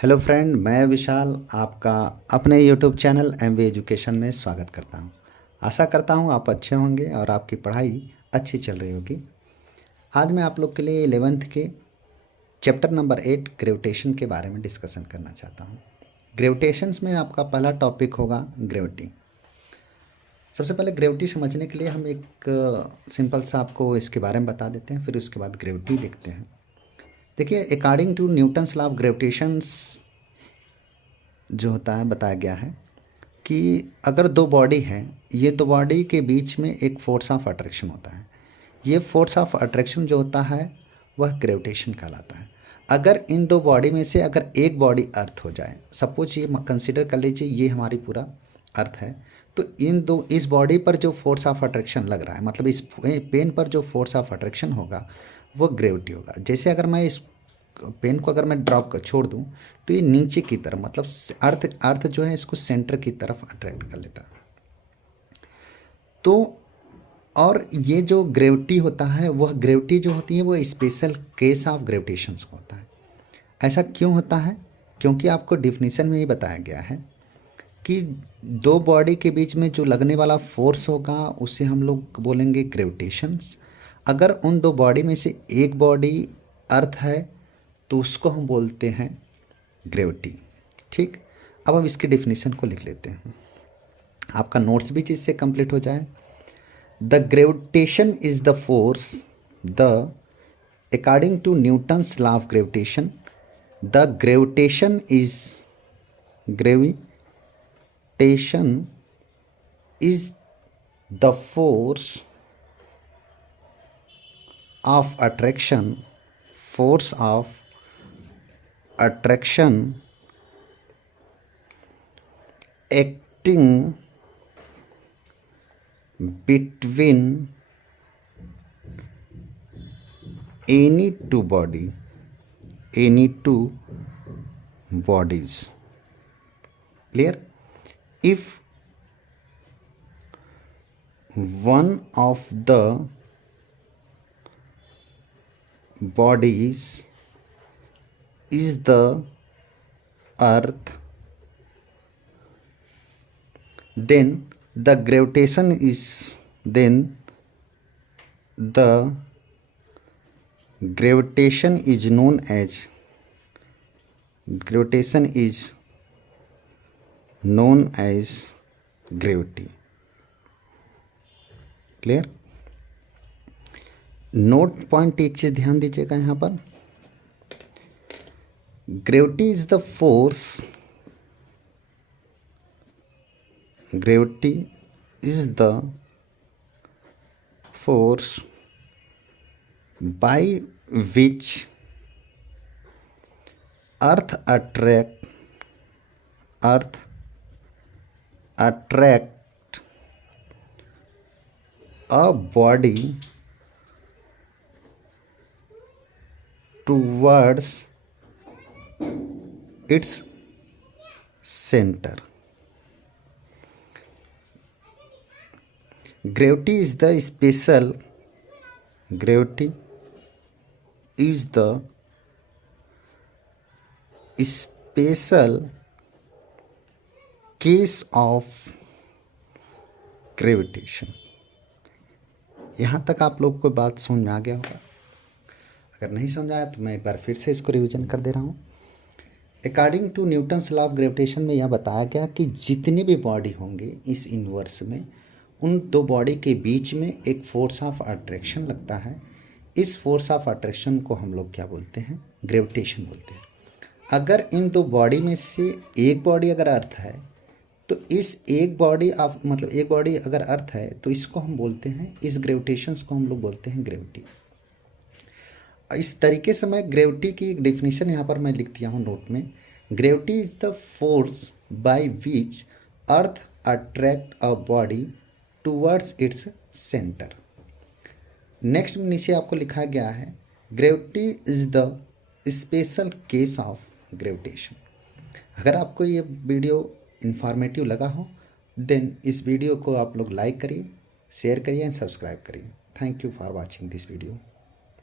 Hello friend, मैं विशाल आपका अपने यूट्यूब चैनल एमवे एजुकेशन में स्वागत करता हूं। आशा करता हूं आप अच्छे होंगे और आपकी पढ़ाई अच्छी चल रही होगी। आज मैं आप लोग के लिए 11th के चैप्टर नंबर 8 ग्रेविटेशन के बारे में डिस्कशन करना चाहता हूं। ग्रेविटेशंस में आपका पहला टॉपिक होगा ग्रेविटी। सबसे पहले ग्रेविटी समझने के लिए हम एक सिंपल सा आपको इसके बारे में बता देते हैं, फिर उसके बाद ग्रेविटी देखते हैं। देखिए, according to Newton's law of gravitations जो होता है बताया गया है कि अगर दो बॉडी हैं, ये दो बॉडी के बीच में एक फोर्स ऑफ अट्रैक्शन होता है। ये फोर्स ऑफ अट्रैक्शन जो होता है वह ग्रेविटेशन कहलाता है। अगर इन दो बॉडी में से अगर एक बॉडी अर्थ हो जाए, सपोज ये कंसिडर कर लीजिए ये हमारी पूरा अर्थ है, तो इस बॉडी पर जो फोर्स ऑफ अट्रैक्शन लग रहा है, मतलब इस पेन पर जो फोर्स ऑफ अट्रैक्शन होगा वो ग्रेविटी होगा। जैसे अगर मैं इस पेन को अगर मैं ड्रॉप कर छोड़ दूं तो ये नीचे की तरफ, मतलब अर्थ जो है इसको सेंटर की तरफ अट्रैक्ट कर लेता है। तो और ये जो ग्रेविटी होता है, वह ग्रेविटी जो होती है वो स्पेशल केस ऑफ ग्रेविटेशंस का होता है। ऐसा क्यों होता है? क्योंकि आपको डिफिनीशन में ही बताया गया है कि दो बॉडी के बीच में जो लगने वाला फोर्स होगा उसे हम लोग बोलेंगे ग्रेविटेशंस। अगर उन दो बॉडी में से एक बॉडी अर्थ है तो उसको हम बोलते हैं ग्रेविटी। ठीक, अब हम इसकी डेफिनेशन को लिख लेते हैं, आपका नोट्स भी चीज़ से कंप्लीट हो जाए। The gravitation is the force the according to Newton's law of gravitation the gravitation is the force of attraction acting between any two bodies. Clear? If one of the bodies is the earth, then the gravitation is known as gravity. Clear? Note point एक चीज ध्यान दीजिएगा यहाँ पर, gravity is the force by which earth attract a body towards its center. Gravity is the special case of gravitation. यहाँ तक आप लोग को बात समझ में आ गया होगा। अगर नहीं समझ आया तो मैं एक बार फिर से इसको रिवीजन कर दे रहा हूँ। According to Newton's law of gravitation में यह बताया गया कि जितने भी बॉडी होंगे इस यूनिवर्स में, उन दो बॉडी के बीच में एक फोर्स ऑफ अट्रैक्शन लगता है। इस फोर्स ऑफ अट्रैक्शन को हम लोग क्या बोलते हैं? ग्रेविटेशन बोलते हैं। अगर इन दो बॉडी में से एक बॉडी अगर अर्थ है तो इस एक बॉडी अगर अर्थ है तो इसको हम बोलते हैं, इस ग्रेविटेशंस को हम लोग बोलते हैं ग्रेविटी। इस तरीके से मैं ग्रेविटी की एक डेफिनेशन यहाँ पर मैं लिख दिया हूँ नोट में। Gravity is the force by which earth attract a body towards its centre. Next नीचे आपको लिखा गया है gravity is the special case of gravitation. अगर आपको ये वीडियो इंफॉर्मेटिव लगा हो देन इस वीडियो को आप लोग लाइक करिए, शेयर करिए एंड सब्सक्राइब करिए। Thank you for watching this video.